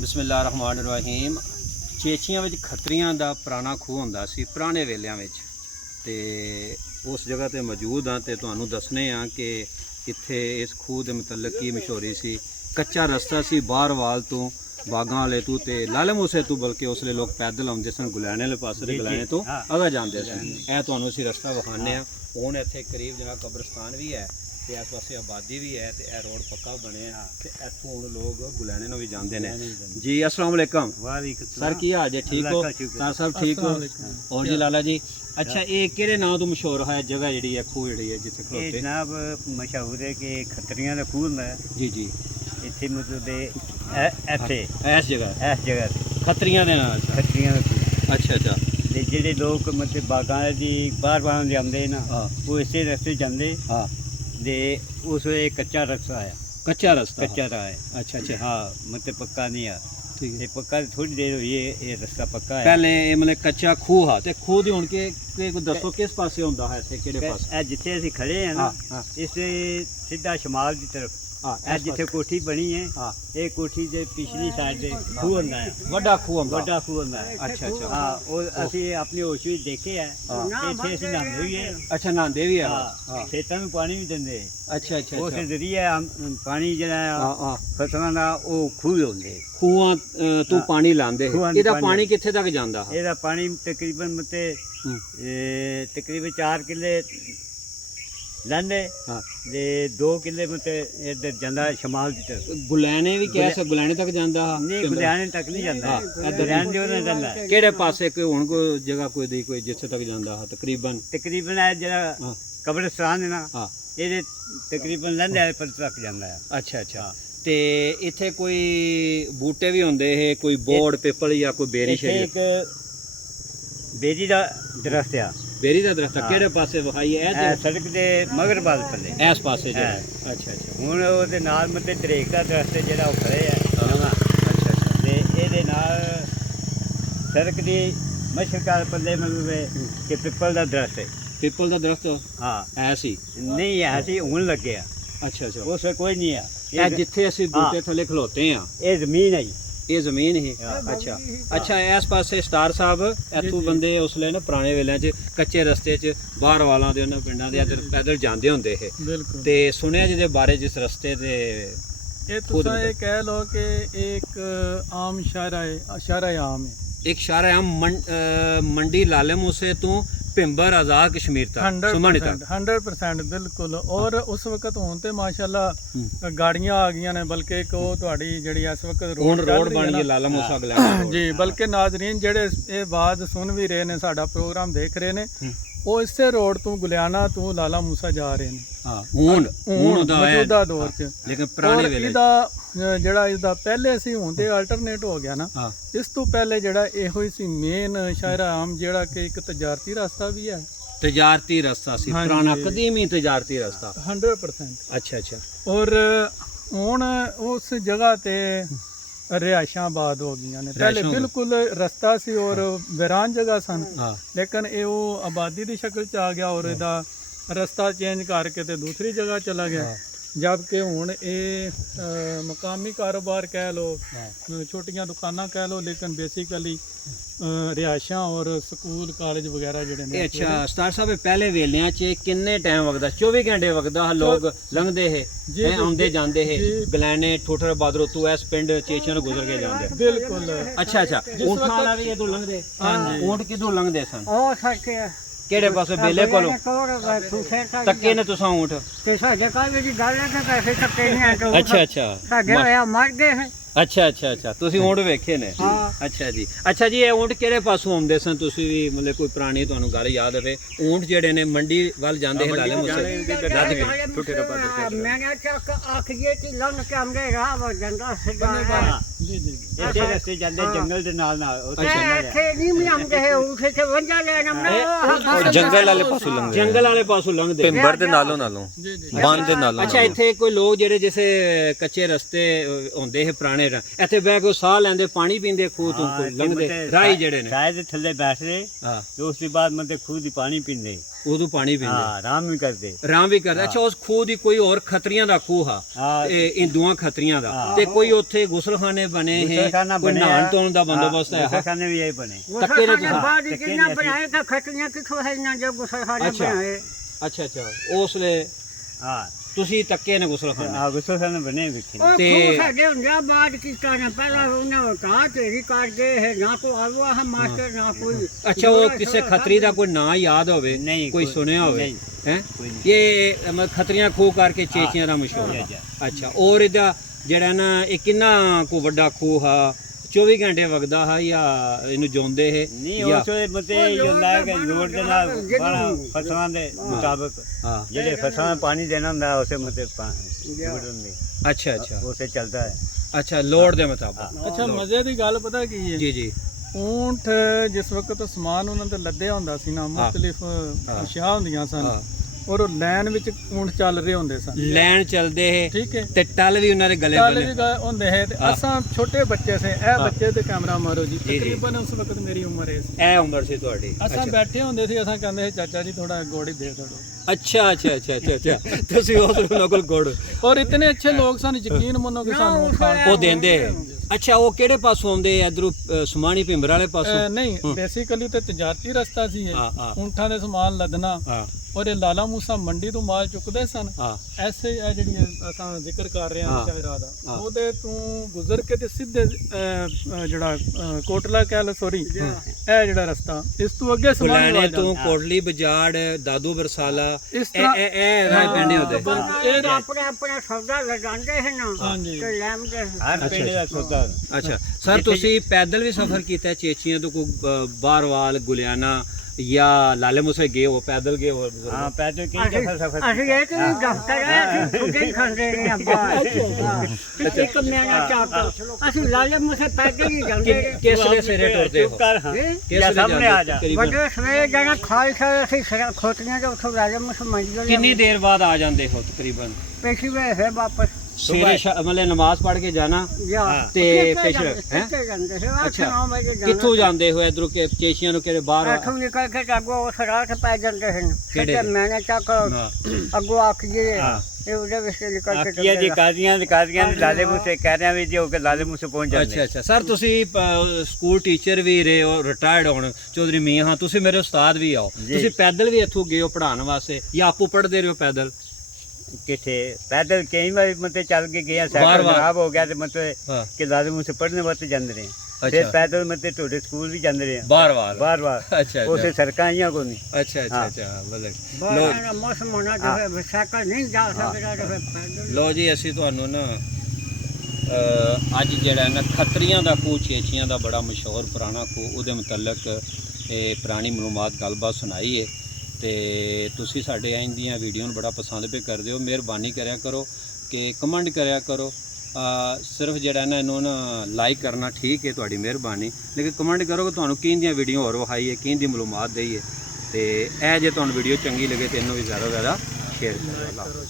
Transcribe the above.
ਬਿਸਮਿਲ੍ਲਾਹਿਰਰਹਿਮਾਨਿਰਰਹੀਮ। ਚੇਚੀਆਂ ਵਿੱਚ ਖੱਤਰੀਆਂ ਦਾ ਪੁਰਾਣਾ ਖੂਹ ਹੁੰਦਾ ਸੀ ਪੁਰਾਣੇ ਵੇਲਿਆਂ ਵਿੱਚ, ਤੇ ਉਸ ਜਗ੍ਹਾ ਤੇ ਮੌਜੂਦ ਹਾਂ ਤੇ ਤੁਹਾਨੂੰ ਦੱਸਨੇ ਆ ਕਿ ਇੱਥੇ ਇਸ ਖੂਹ ਦੇ ਮੁਤਲਕ ਕੀ ਮਸ਼ਹੂਰੀ ਸੀ। ਕੱਚਾ ਰਸਤਾ ਸੀ ਬਾਹਰਵਾਲ ਤੋਂ, ਬਾਗਾਂ ਵਾਲੇ ਤੋਂ ਤੇ ਲਾਲੇ ਮੂਸੇ ਤੋਂ, ਬਲਕਿ ਉਸਲੇ ਲੋਕ ਪੈਦਲ ਆਉਂਦੇ ਸਨ ਗੁਲੈਣੇ ਵਾਲੇ ਪਾਸੇ ਤੇ ਗੁਲੈਣੇ ਤੋਂ ਅਗਾ ਜਾਂਦੇ ਸਨ। ਇਹ ਤੁਹਾਨੂੰ ਅਸੀਂ ਰਸਤਾ ਵਿਖਾਉਂਦੇ ਆ। ਹੁਣ ਇੱਥੇ ਕਰੀਬ ਜਿਹੜਾ ਕਬਰਸਤਾਨ ਵੀ ਹੈ ਤੇ ਇਸ ਪਾਸੇ ਆਬਾਦੀ ਵੀ ਹੈ ਤੇ ਇਹ ਰੋਡ ਪੱਕਾ ਬਣਿਆ ਤੇ ਇੱਥੋਂ ਹੁਣ ਲੋਕ ਗੁਲੈਣੇ ਨੂੰ ਵੀ ਜਾਂਦੇ ਨੇ। ਜੀ अस्सलाम वालेकुम सर, की हाल जी? ठीक हो सर? सब ठीक हो? और जी लाला जी, अच्छा ये ਕਿਹੜੇ ਨਾਂ ਤੋਂ ਮਸ਼ਹੂਰ ਹੈ ਜਗ੍ਹਾ ਜਿਹੜੀ ਹੈ ਖੂਹ ਜਿਹੜੀ ਹੈ ਜਿੱਥੇ ਖਲੋਤੇ? ਇਹ ਜਨਾਬ ਮਸ਼ਹੂਰ ਹੈ ਕਿ ਖੱਤਰੀਆਂ ਦਾ ਖੂਹ ਹੁੰਦਾ ਹੈ ਜੀ ਜੀ, ਇੱਥੇ ਮਤਲਬ ਇੱਥੇ ਇਸ ਜਗ੍ਹਾ ਤੇ ਖੱਤਰੀਆਂ ਦੇ ਨਾਲ? ਖੱਤਰੀਆਂ ਦਾ ਖੂਹ। ਅੱਛਾ ਅੱਛਾ। ਤੇ ਜਿਹੜੇ ਲੋਕ ਮਤਲਬ ਬਾਗਾਂ ਦੀ ਬਾਹਰ ਜਾਂਦੇ ਨਾ, ਉਹ ਇਸੇ ਰਸਤੇ ਜਾਂਦੇ। ਹਾਂ, ਤੇ ਉਸ ਵੇਲੇ ਕੱਚਾ ਰਸਤਾ ਆਇਆ, ਕੱਚਾ ਰਸਤਾ? ਕੱਚਾ ਰਹਾ ਹੈ। ਅੱਛਾ ਅੱਛਾ, ਹਾਂ ਮਤਲਬ ਪੱਕਾ ਨਹੀਂ ਆ। ਠੀਕ ਹੈ। ਤੇ ਪੱਕਾ ਥੋੜੀ ਦੇਰ ਹੋਈ ਹੈ, ਇਹ ਰਸਤਾ ਪੱਕਾ ਹੈ। ਪਹਿਲੇ ਇਹ ਮਤਲਬ ਕੱਚਾ ਖੂਹ ਆ ਤੇ ਖੂਹ ਦੀ ਹੁਣ ਕਿ ਕੋਈ ਦੱਸੋ ਕਿਸ ਪਾਸੇ ਹੁੰਦਾ ਹੈ ਇੱਥੇ, ਕਿਹੜੇ ਪਾਸੇ? ਇਹ ਜਿੱਥੇ ਅਸੀਂ ਖੜੇ ਆ ਨਾ, ਇਸੇ ਸਿੱਧਾ ਸ਼ਮਾਲ ਦੀ ਤਰਫ ਇਹ ਜਿੱਥੇ ਕੋਠੀ ਬਣੀ ਹੈ, ਇਹ ਕੋਠੀ ਦੇ ਪਿਛਲੀ ਸਾਈਡ ਤੇ ਖੂਹ ਹੁੰਦਾ ਹੈ। ਵੱਡਾ ਖੂਹ ਹੁੰਦਾ? ਵੱਡਾ ਖੂਹ ਹੁੰਦਾ ਹੈ। ਅੱਛਾ ਅੱਛਾ। ਹਾਂ, ਉਹ ਅਸੀਂ ਆਪਣੀ ਹੋਸ਼ ਵਿੱਚ ਦੇਖੇ ਆ। ਇੱਥੇ ਅਸੀਂ ਨਹਾਉਂਦੇ ਵੀ ਹੈ। ਅੱਛਾ, ਨਹਾਉਂਦੇ ਵੀ ਆ? ਹਾਂ, ਖੇਤਾਂ ਨੂੰ ਪਾਣੀ ਵੀ ਦਿੰਦੇ। ਅੱਛਾ ਅੱਛਾ। ਉਸ ਜ਼ਰੀਏ ਪਾਣੀ ਜਿਹੜਾ ਫਸਲਾਂ ਦਾ ਉਹ ਖੂਹ ਹੁੰਦੇ। ਖੂਹਾਂ ਤੋਂ ਪਾਣੀ ਲਾਉਂਦੇ? ਇਹਦਾ ਪਾਣੀ ਕਿੱਥੇ ਤੱਕ ਜਾਂਦਾ? ਇਹਦਾ ਪਾਣੀ ਤਕਰੀਬਨ ਤਕਰੀਬਨ 4 ਕਿੱਲੇ ਲੈਂਦੇ ਤੇ 2 ਕਿੱਲੇ ਇੱਧਰ ਜਾਂਦਾ ਸ਼ਮਾਲ ਦੀ ਤਰਫ। ਗੁਲੈਣੇ ਵੀ ਕਹਿ ਗੁਲੈਣੇ ਤੱਕ ਜਾਂਦਾ? ਨਹੀਂ, ਗੁਲੈਣੇ ਤੱਕ ਨਹੀਂ ਜਾਂਦਾ। ਗੁਲੈਣ ਦੇ ਉਹਨਾਂ ਜਾਂਦਾ। ਕਿਹੜੇ ਪਾਸੇ ਕੋਈ ਹੁਣ ਕੋਈ ਜਗ੍ਹਾ ਕੋਈ ਦੀ ਕੋਈ ਜਿੱਥੇ ਤੱਕ ਜਾਂਦਾ? ਤਕਰੀਬਨ ਇਹ ਜਿਹੜਾ ਕਬਰਸਤਾਨ ਹੈ ਨਾ, ਇਹਦੇ ਤਕਰੀਬਨ ਲੰਘੇ ਵਾਲੇ ਪਰ ਤੱਕ ਜਾਂਦਾ ਹੈ। ਅੱਛਾ ਅੱਛਾ। ਤੇ ਇੱਥੇ ਕੋਈ ਬੂਟੇ ਵੀ ਹੁੰਦੇ ਇਹ, ਕੋਈ ਬੋੜ ਪਿੱਪਲ ਜਾਂ ਕੋਈ ਬੇਰੀ ਸ਼ੇਰੀ? ਇੱਕ ਬੇਰੀ ਦਾ ਦਰਖਤ ਆ। ਬੇਰੀ ਦਾ ਦਰਖਤ ਕਿਹੜੇ ਪਾਸੇ ਵਿਖਾਈ ਹੈ? ਇਹ ਸੜਕ ਦੇ ਮਗਰ ਬਾਲ ਪੱਲੇ ਇਸ ਪਾਸੇ ਜਿਹੜਾ? ਅੱਛਾ ਅੱਛਾ। ਹੁਣ ਉਹਦੇ ਨਾਲ ਮਤਲਬ ਦਰੇਕ ਦਾ ਦਰਖਤ ਜਿਹੜਾ ਉਹ ਖੜੇ ਆ। ਅੱਛਾ ਅੱਛਾ। ਤੇ ਇਹਦੇ ਨਾਲ ਸੜਕ ਦੀ ਮਸ਼ਰਕਾਲ ਪੱਲੇ ਮਤਲਬ ਕਿ ਪਿੱਪਲ ਦਾ ਦਰਖਤ ਹੈ। ਪਿੱਪਲ ਦਾ ਦਰਖਤ? ਹਾਂ, ਐਸੀ ਨਹੀਂ ਹੈ ਸੀ, ਹੁਣ ਲੱਗਿਆ। ਅੱਛਾ ਅੱਛਾ। ਉਸ ਵੇਲੇ ਕੋਈ ਨਹੀਂ ਆ। ਇਹ ਜਿੱਥੇ ਅਸੀਂ ਬੂਟੇ ਥੱਲੇ ਖਲੋਤੇ ਆ, ਇਹ ਜ਼ਮੀਨ ਹੈ ਜੀ। ਇਹ ਜ਼ਮੀਨ ਹੀ? ਅੱਛਾ ਅੱਛਾ। ਇਸ ਪਾਸੇ ਸਟਾਰ ਸਾਹਿਬ ਇੱਥੋਂ ਬੰਦੇ ਉਸ ਵੇਲੇ ਨਾ ਪੁਰਾਣੇ ਵੇਲਿਆਂ 'ਚ ਕੱਚੇ ਰਸਤੇ 'ਚ ਬਾਹਰ ਵਾਲਾਂ ਦੇ ਉਹਨਾਂ ਪਿੰਡਾਂ ਦੇ ਇੱਧਰ ਪੈਦਲ ਜਾਂਦੇ ਹੁੰਦੇ ਇਹ, ਤੇ ਸੁਣਿਆ ਜਿਹਦੇ ਬਾਰੇ ਜਿਸ ਰਸਤੇ ਦੇ ਇਹ ਤੁਸੀਂ ਇਹ ਕਹਿ ਲਓ ਕਿ ਇੱਕ ਆਮ ਸ਼ਾਰਾ ਆਮ ਹੈ। ਇੱਕ ਸ਼ਾਰਾ ਆਮ ਮੰਡੀ ਲਾਲੇ ਮੂਸੇ ਤੋਂ ਭਿੰਬਰ ਆਜ਼ਾਦ ਕਸ਼ਮੀਰ ਤੱਕ, ਸੁਮਣੀ ਤੱਕ? 100% ਬਿਲਕੁਲ। ਔਰ ਉਸ ਵਕਤ ਹੁਣ ਤੇ ਮਾਸ਼ਾਅੱਲਾ ਗਾੜੀਆਂ ਆ ਗਈਆਂ ਨੇ, ਬਲਕਿ ਇੱਕ ਉਹ ਤੁਹਾਡੀ ਜਿਹੜੀ ਇਸ ਵਕਤ ਰੋਡ ਬਣ ਗਈ ਲਾਲਾ ਮੂਸਾ ਗਲੈਣਾ ਜੀ। ਬਲਕਿ ਨਾਜ਼ਰੀਨ ਜਿਹੜੇ ਇਹ ਬਾਤ ਸੁਣ ਵੀ ਰਹੇ ਨੇ, ਸਾਡਾ ਪ੍ਰੋਗਰਾਮ ਦੇਖ ਰਹੇ ਨੇ, ਉਹ ਇਸੇ ਰੋਡ ਤੋਂ ਗੁਲਿਆਣਾ ਤੋਂ ਲਾਲਾ ਮੂਸਾ ਜਾ ਰਹੇ ਨੇ। ਹੁਣ ਮੌਜੂਦਾ ਦੌਰ 'ਚ। ਲੇਕਿਨ ਪੁਰਾਣੇ ਵੇਲੇ ਇਹਦਾ ਜਿਹੜਾ ਇਹਦਾ ਪਹਿਲੇ ਸੀ, ਹੁਣ ਤੇ ਅਲਟਰਨੇਟ ਹੋ ਗਿਆ ਨਾ। ਇਸ ਤੋਂ ਪਹਿਲੇ ਜਿਹੜਾ ਇਹੋ ਹੀ ਸੀ ਮੇਨ ਸ਼ਾਇਰਾ ਆਮ, ਜਿਹੜਾ ਕਿ ਇੱਕ ਤਜਾਰਤੀ ਰਸਤਾ ਵੀ ਹੈ। ਤਜਾਰਤੀ ਰਸਤਾ ਸੀ ਪੁਰਾਣਾ, ਕਦੀਮੀ ਤਜਾਰਤੀ ਰਸਤਾ? 100%। ਅੱਛਾ ਅੱਛਾ। ਔਰ ਹੁਣ ਉਸ ਜਗ੍ਹਾ ਤੇ ਰਿਹਾਇਸ਼ਾਂ ਆਬਾਦ ਹੋ ਗਈਆਂ ਨੇ। ਪਹਿਲੇ ਬਿਲਕੁਲ ਰਸਤਾ ਸੀ ਔਰ ਵੀਰਾਨ ਜਗ੍ਹਾ ਸਨ, ਲੇਕਿਨ ਇਹ ਉਹ ਆਬਾਦੀ ਦੀ ਸ਼ਕਲ 'ਚ ਆ ਗਿਆ ਔਰ ਇਹਦਾ ਰਸਤਾ ਚੇਂਜ ਕਰਕੇ ਤੇ ਦੂਸਰੀ ਜਗ੍ਹਾ ਚਲਾ ਗਿਆ। ਜਦਕਿ ਹੁਣ ਇਹ ਮਕਾਮੀ ਕਾਰੋਬਾਰ ਕਹਿ ਲਓ, ਛੋਟੀਆਂ ਦੁਕਾਨਾਂ ਕਹਿ ਲਓ, ਲੇਕਿਨ ਬੇਸਿਕਲੀ ਰਿਹਾਇਸ਼ਾਂ ਔਰ ਸਕੂਲ ਕਾਲਜ ਵਗੈਰਾ ਜਿਹੜੇ ਨੇ। ਅੱਛਾ ਸਟਾਰ ਸਾਹਿਬ, ਪਹਿਲੇ ਵੇਲਿਆਂ 'ਚ ਕਿੰਨੇ ਟਾਈਮ ਵਗਦਾ? 24 ਘੰਟੇ ਵਗਦਾ? ਲੋਕ ਲੰਘਦੇ ਹੈ, ਆਉਂਦੇ ਜਾਂਦੇ ਹੈ, ਗਲੈਣੇ ਠੋਠਰ ਬਾਦਰੋ ਤੋਂ ਇਸ ਪਿੰਡ ਚੇਚੀਆਂ ਨੂੰ ਗੁਜ਼ਰ ਕੇ ਜਾਂਦੇ? ਬਿਲਕੁਲ। ਅੱਛਾ ਅੱਛਾ। ਊਂਠਾਂ ਵਾਲਾ ਵੀ ਇਧਰੋਂ ਲੰਘਦੇ? ਹਾਂਜੀ। ਊਂਠ ਕਿੱਧਰੋਂ ਲੰਘਦੇ ਸਨ? ਉਹ ਸਕੇ ਕਿਹੜੇ ਪਾਸੇ? ਬੇਲੇ ਕੋਲੋਂ ਤੱਕੇ ਨੇ ਤੁਸੀਂ ਊਂਠ? ਤੇ ਸਾਡੇ ਘਰ ਦੀ ਗੱਲ ਹੈ ਕਿ ਪੈਸੇ ਤੱਕੇ ਨਹੀਂ ਆ। ਅੱਛਾ ਅੱਛਾ। ਸਾਡੇ ਹੋਇਆ ਮਰ ਗਏ ਹੈ। ਅੱਛਾ ਅੱਛਾ ਅੱਛਾ। ਤੁਸੀਂ ਊਂਠ ਵੇਖੇ ਨੇ? ਅੱਛਾ ਜੀ। ਅੱਛਾ ਜੀ, ਇਹ ਊਂਠ ਕਿਹੜੇ ਪਾਸੋਂ ਆਉਂਦੇ ਸਨ? ਤੁਸੀਂ ਵੀ ਮਤਲਬ ਕੋਈ ਪੁਰਾਣੀ ਤੁਹਾਨੂੰ ਗੱਲ ਯਾਦ ਹੋਵੇ? ਊਂਠ ਜਿਹੜੇ ਨੇ ਮੰਡੀ ਵੱਲ ਜਾਂਦੇ ਹੈ ਲਾਲੇ ਮੂਸੇ ਲੱਦ ਕੇ? ਮੈਨੇ ਚੱਕ ਅੱਖ ਜੇ ਤੇ ਲੰਘ ਕੇ ਆਉਂਦੇ ਰਾਹ ਵ ਜੰਦਾ ਸਿੱਧਾ। ਜੀ ਜੀ। ਇੱਥੇ ਰਸਤੇ ਜਾਂਦੇ ਜੰਗਲ ਦੇ ਨਾਲ ਉੱਥੇ ਇੱਥੇ ਨਹੀਂ ਵੀ ਆਉਂਦੇ ਹੈ, ਉੱਥੇ ਤੇ ਵੰਜਾ ਲੈਣਾ ਨਾ। ਜੰਗਲ ਵਾਲੇ ਪਾਸੋਂ ਲੰਘਦੇ? ਜੰਗਲ ਵਾਲੇ ਪਾਸੋਂ ਲੰਘਦੇ? ਪਿੰਬਰ ਦੇ ਨਾਲੋਂ ਬੰਦ ਦੇ ਨਾਲੋਂ? ਅੱਛਾ, ਇੱਥੇ ਕੋਈ ਲੋਕ ਜਿਹੜੇ ਜਿਵੇਂ ਕੱਚੇ ਰਸਤੇ ਹੁੰਦੇ ਹੈ ਪੁਰਾਣੇ ਪੁਰਾਣੇ ਇੱਥੇ ਬਹਿ ਕੇ ਸਾਹ ਲੈਂਦੇ ਪਾਣੀ ਪੀਂਦੇ ਖੂਹ ਤੋਂ ਹਾਂ, ਲੰਘਦੇ ਤੇ ਰਾਹੀ ਜਿਹੜੇ ਨੇ ਸ਼ਾਇਦ ਥੱਲੇ ਬੈਠਦੇ ਹਾਂ ਤੇ ਉਸ ਤੋਂ ਬਾਅਦ ਮਤੇ ਖੂਹ ਦੀ ਪਾਣੀ ਪੀਂਦੇ ਉਦੋਂ ਪਾਣੀ ਪੀਂਦੇ ਹਾਂ ਆਰਾਮ ਵੀ ਕਰਦੇ ਆਰਾਮ ਵੀ ਕਰਦੇ ਅੱਛਾ ਉਸ ਖੂਹ ਦੀ ਕੋਈ ਹੋਰ ਖੱਤਰੀਆਂ ਦਾ ਖੂਹ ਆ ਹਾਂ ਇਹ ਹਿੰਦੂਆਂ ਖੱਤਰੀਆਂ ਦਾ ਤੇ ਕੋਈ ਉੱਥੇ ਗੁਸਲਖਾਨੇ ਬਣੇ ਹੈ ਗੁਸਲਖਾਨਾ ਕੋਈ ਬਣਿਆ। ਨਹਾਉਣ ਧੋਣ ਦਾ ਬੰਦੋਬਸਤ ਹੈ ਗੁਸਲਖਾਨੇ ਵੀ ਇਹ ਬਣੇ ਤੱਕੇ ਨੇ ਗੁਸਲਖਾਨੇ ਤੁਸੀਂ ਬਾਅਦ ਤੱਕੇ ਕਿੰਨਾ ਨੇ ਬਣਾਏ ਤਾਂ ਖਟੀਆਂ ਕਿਥੋਂ ਹੈ ਨਾ ਜੋ ਗੁਸਲਖਾਨੇ ਅੱਛਾ। ਬਣਾਏ ਅੱਛਾ ਅੱਛਾ ਉਸ ਵੇਲੇ ਹਾਂ ਤੁਸੀਂ ਤੱਕੇ ਨੇ ਗੁਸਲਖਾਨੇ ਆ ਗੁਸਲਖਾਨੇ ਬਣੇ ਵੇਖੇ ਉਹ ਤੇ- ਖੂਹ ਸਾਡੇ ਹੁੰਦਿਆ ਬਾਅਦ ਕੀਤਾ ਨਾ ਪਹਿਲਾਂ ਉਹਨਾਂ ਉਟਾ ਤੇਰੀ ਕਰਕੇ ਹੈ ਨਾ ਕੋ ਆਲਵਾ ਹੈ ਮਾਸਟਰ ਨਾ ਕੋਈ ਅੱਛਾ ਉਹ ਕਿਸੇ ਖੱਤਰੀ ਦਾ ਕੋਈ ਨਾਂ ਯਾਦ ਹੋਵੇ ਨਹੀਂ, ਕੋਈ ਕੋਈ- ਸੁਣਿਆ ਹੋਵੇ ਨਹੀਂ। ਹੈ ਕੋਈ ਨਹੀਂ। ਇਹ ਖੱਤਰੀਆਂ ਖੂਹ ਕਰਕੇ ਚੇਚੀਆਂ ਦਾ ਮਸ਼ਹੂਰ ਹੈ ਅੱਛਾ ਔਰ ਇਹਦਾ ਜਿਹੜਾ ਨਾ ਇਹ ਕਿੰਨਾ ਕੋ ਵੱਡਾ ਖੂਹ ਆ 24 ਘੰਟੇ ਵਗਦਾ ਹੈ ਜਾਂ ਇਹਨੂੰ ਜੋਂਦੇ ਹੈ ਨਹੀਂ ਜਾਂ- ਉਸ ਵੇਲੇ ਮਤੇ ਜੋ ਲੈ ਕੇ ਲੋੜ ਦੇ ਨਾਲ ਬਾਹਲਾ ਫਸਲਾਂ ਦੇ ਮੁਤਾਬਕ ਹਾਂ ਜਿਹੜੇ ਫਸਲਾਂ ਨੂੰ ਪਾਣੀ ਦੇਣਾ ਹੁੰਦਾ ਉਸੇ ਮਤੇ ਲੋੜ ਹੁੰਦੀ ਅੱਛਾ ਅੱਛਾ ਉਸੇ ਚੱਲਦਾ ਹੈ ਅੱਛਾ ਲੋੜ ਦੇ ਮੁਤਾਬਕ ਅੱਛਾ ਮਜ਼ੇ ਦੀ ਗੱਲ ਪਤਾ ਕੀ ਹੈ ਜੀ ਜੀ ਊਂਠ ਜਿਸ ਵਕਤ ਸਮਾਨ ਉਹਨਾਂ ਤੇ ਲੱਦਿਆ ਹੁੰਦਾ ਸੀ ਨਾ ਮੁxtਲਿਫ ਅਸ਼ਿਆ ਹੁੰਦੀਆਂ ਸਨ ਹਾਂ ਔਰ ਉਹ ਲਾਈਨ ਵਿੱਚ ਊਂਠ ਚੱਲ ਰਹੇ ਹੁੰਦੇ ਸਨ ਲੈਣ ਚੱਲਦੇ ਹੈ ਠੀਕ ਹੈ ਤੇ ਟਲ ਵੀ ਉਹਨਾਂ ਦੇ ਗਲੇ ਚੱਲ ਬਣੇ ਵੀ ਗਏ ਹੁੰਦੇ ਹੈ ਤੇ ਅਸਾਂ ਛੋਟੇ ਬੱਚੇ ਸੇ ਇਹ ਬੱਚੇ ਤੇ ਕੈਮਰਾ ਮਾਰੋ ਜੀ ਤਕਰੀਬਨ ਉਸ ਵਕਤ ਮੇਰੀ ਉਮਰ ਇਹ ਸੀ ਇਹ ਉਮਰ ਸੀ ਤੁਹਾਡੀ ਅਸਾਂ ਬੈਠੇ ਹੁੰਦੇ ਸੀ ਅਸਾਂ ਕਹਿੰਦੇ ਸੀ ਚਾਚਾ ਜੀ ਥੋੜਾ ਗੋੜੀ ਦੇ ਦਿਓ ਅੱਛਾ ਅੱਛਾ ਅੱਛਾ ਅੱਛਾ ਅੱਛਾ ਤੁਸੀਂ ਉਸ ਉਹਨਾਂ ਕੋਲ ਗੁੜ ਔਰ ਇਤਨੇ ਅੱਛੇ ਲੋਕ ਸਨ ਯਕੀਨ ਮੰਨੋ ਕਿ ਸਾਨੂੰ ਖਾਣ ਉਹ ਦਿੰਦੇ ਅੱਛਾ ਉਹ ਕਿਹੜੇ ਪਾਸੋਂ ਆਉਂਦੇ ਇਧਰੋਂ ਸਮਾਣੀ ਭਿੰਬਰ ਵਾਲੇ ਪਾਸੋਂ ਨਹੀਂ ਬੇਸਿਕਲੀ ਤੇ ਤਜਾਰਤੀ ਰਸਤਾ ਸੀ ਇਹ ਹਾਂ ਹਾਂ ਊਂਠਾਂ ਦੇ ਸਮਾਨ ਲੱਦਣਾ ਹਾਂ ਔਰ ਇਹ ਲਾਲਾ ਮੂਸਾ ਮੰਡੀ ਤੋਂ ਮਾਲ ਚੁੱਕਦੇ ਸਨ ਹਾਂ ਐਸੇ ਇਹ ਜਿਹੜੀ ਅਸਾਂ ਜ਼ਿਕਰ ਕਰ ਰਹੇ ਹਾਂ ਸ਼ਾਇਰਾ ਦਾ ਉਹਦੇ ਤੋਂ ਗੁਜ਼ਰ ਕੇ ਤੇ ਸਿੱਧੇ ਜਿਹੜਾ ਕੋਟਲਾ ਕਹਿ ਲੋ ਸੋਰੀ ਇਹ ਜਿਹੜਾ ਰਸਤਾ ਇਸ ਤੋਂ ਅੱਗੇ ਸਮਾਨ ਫੁਲਾਣੇ ਤੋਂ ਕੋਟਲੀ ਬਜਾੜ ਦਾਦੂ ਬਰਸਾਲਾ ਇਸ ਤਰ੍ਹਾਂ ਇਹ ਰਾਹ ਪੈਣੇ ਹੁੰਦੇ ਇਹ ਆਪਣੇ ਆਪਣੇ ਸੌਦਾ ਲਗਾਉਂਦੇ ਹੈ ਨਾ ਹਾਂਜੀ ਤੇ ਲੈਂਦੇ ਹਰ ਪਿੰਡ ਦਾ ਸੌਦਾ ਅੱਛਾ ਸਰ ਤੁਸੀਂ ਪੈਦਲ ਵੀ ਸਫ਼ਰ ਕੀਤਾ ਚੇਚੀਆਂ ਤੋਂ ਕੋਈ ਬਾਰਵਾਲ ਗੁਲਿਆਣਾ ਜਾਂ ਲਾਲੇ ਮੁਸੇ ਗਏ ਹੋ ਪੈਦਲ ਗਏ ਹੋ ਹਾਂ ਪੈਦਲ ਕਈ ਦਫਾ ਸਫਰ ਅਸੀਂ ਇਹ ਕਿ ਦਫ਼ਤਰ ਹੈ ਅਸੀਂ ਖੁਦ ਹੀ ਖਾਂਦੇ ਰਹੇ ਹਾਂ ਬਾਹਰ ਇੱਕ ਮੇਰਾ ਚਾਪ ਅਸੀਂ ਲਾਲੇ ਮੁਸੇ ਪੈਦਲ ਹੀ ਜਾਂਦੇ ਰਹੇ ਕਿਸ ਦੇ ਸਿਰੇ ਟੁਰਦੇ ਹੋ ਕਰ ਹਾਂ ਕਿਸ ਜਾਂ ਵੇਲੇ ਸਾਹਮਣੇ ਆ ਜਾਂਦੇ ਜਾ ਤਕਰੀਬਨ ਵੱਡੇ ਸਵੇਰੇ ਜਾਣਾ ਖਾਈ ਅਸੀਂ ਖੋਤੀਆਂ ਦੇ ਉੱਥੋਂ ਲਾਲੇ ਮੁਸੇ ਮੰਡੀ ਕਿੰਨੀ ਦੇਰ ਬਾਅਦ ਆ ਜਾਂਦੇ ਹੋ ਤਕਰੀਬਨ ਪੇਸ਼ੀ ਵੇ ਹੈ ਵਾਪਸ ਸਵੇਰੇ ਮਤਲਬ ਨਮਾਜ਼ ਪੜ੍ਹ ਕੇ ਜਾਣਾ ਜਾ ਤੇ ਪੇਸ਼ਰ ਹੈ ਜਾਂਦੇ ਸੀ ਅੱਛਾ 9 ਵਜੇ ਜਾਣਾ ਕਿੱਥੋਂ ਜਾਂਦੇ ਹੋ ਇਧਰੋਂ ਕਿ ਚੇਚੀਆਂ ਨੂੰ ਕਿਹੜੇ ਬਾਹਰ ਇੱਥੋਂ ਨਿਕਲ ਕੇ ਅੱਗੋਂ ਉਸ ਰਾਹ ਤੇ ਪੈ ਜਾਂਦੇ ਹਨ ਕਿਹੜੇ? ਸਿੱਧੇ ਮੈਨੇ ਚੱਕ ਹਾਂ। ਅੱਗੋਂ ਆਖੀਏ ਇਹ ਉਹਦੇ ਵਿੱਚ ਨਿਕਲ ਕੇ ਕੀ ਜੀ ਕਾਜ਼ੀਆਂ ਦੇ ਲਾਲੇ ਮੂਸੇ ਕਹਿ ਰਹੇ ਵੀ ਜੀ ਉਹ ਕਿ ਲਾਲੇ ਮੂਸੇ ਪਹੁੰਚ ਜਾਂਦੇ ਅੱਛਾ ਅੱਛਾ ਸਰ ਤੁਸੀਂ ਸਕੂਲ ਟੀਚਰ ਵੀ ਰਹੇ ਹੋ ਰਿਟਾਇਰਡ ਹੁਣ ਚੌਧਰੀ ਮੀਆਂ ਹਾਂ ਤੁਸੀਂ ਮੇਰੇ ਉਸਤਾਦ ਵੀ ਆਓ ਤੁਸੀਂ ਪੈਦਲ ਵੀ ਇੱਥੋਂ ਗਏ ਹੋ ਪੜ੍ਹਾਉਣ ਵਾਸਤੇ ਜਾਂ ਆਪੂ ਪੜ੍ਹਦੇ ਰਹੇ ਹੋ ਪੈਦਲ ਕਿਥੇ ਪੈਦਲ ਕਈ ਵਾਰ ਮਤੇ ਚੱਲ ਕੇ ਗਿਆ ਸਾਈਕਲ ਬਾਰ-ਬਾਰ। ਖਰਾਬ ਹੋ ਗਿਆ ਤੇ ਮਤੇ ਹਾਂ ਕਿ ਲਾਲੇ ਮੂਸੇ ਪੜ੍ਹਨੇ ਵਾਸਤੇ ਜਾਂਦੇ ਰਹੇ ਅੱਛਾ। ਫਿਰ ਪੈਦਲ ਮਤੇ ਤੁਹਾਡੇ ਸਕੂਲ ਵੀ ਜਾਂਦੇ ਰਹੇ ਬਾਰ-ਬਾਰ ਬਾਰ ਅੱਛਾ ਉਸੇ ਅੱਛਾ ਸੜਕਾਂ ਆਈਆਂ ਕੋਈ ਨਹੀਂ ਅੱਛਾ ਅੱਛਾ ਅੱਛਾ ਮਤਲਬ ਬਾਹਰ ਮੌਸਮ ਹੋਣਾ ਜੋ ਹੈ ਸਾਈਕਲ ਨਹੀਂ ਜਾ ਸਕਦਾ ਤੇ ਫਿਰ ਪੈਦਲ ਲੋ ਜੀ ਅਸੀਂ ਤੁਹਾਨੂੰ ਨਾ ਅੱਜ ਜਿਹੜਾ ਨਾ ਖੱਤਰੀਆਂ ਦਾ ਖੂਹ ਚੇਚੀਆਂ ਦਾ ਬੜਾ ਮਸ਼ਹੂਰ ਪੁਰਾਣਾ ਖੂਹ ਉਹਦੇ ਮੁਤਲਕ ਇਹ ਪੁਰਾਣੀ ਮਾਲੂਮਾਤ ਗੱਲਬਾਤ ਸੁਣਾਈ ਹੈ ਤੇ ਤੁਸੀਂ ਸਾਡੇ ਇੰਜ ਦੀਆਂ ਵੀਡੀਓ ਨੂੰ ਬੜਾ ਪਸੰਦ ਵੀ ਕਰਦੇ ਹੋ ਮਿਹਰਬਾਨੀ ਕਰਿਆ ਕਰੋ ਕਿ ਕਮੈਂਟ ਕਰਿਆ ਕਰੋ ਸਿਰਫ ਜਿਹੜਾ ਨਾ ਇਹਨੂੰ ਨਾ ਲਾਈਕ ਕਰਨਾ ਠੀਕ ਹੈ ਤੁਹਾਡੀ ਮਿਹਰਬਾਨੀ ਲੇਕਿਨ ਕਮੈਂਟ ਕਰੋ ਕਿ ਤੁਹਾਨੂੰ ਕਿਹਦੀਆਂ ਵੀਡੀਓ ਹੋਰ ਵਿਖਾਈ ਹੈ ਕਿਹਦੀ ਮਾਲੂਮਾਤ ਦਈ ਹੈ ਤੇ ਇਹ ਜੇ ਤੁਹਾਨੂੰ ਵੀਡੀਓ ਚੰਗੀ ਲੱਗੇ ਤੇ ਇਹਨੂੰ ਵੀ ਜ਼ਿਆਦਾ ਸ਼ੇਅਰ ਕਰੋ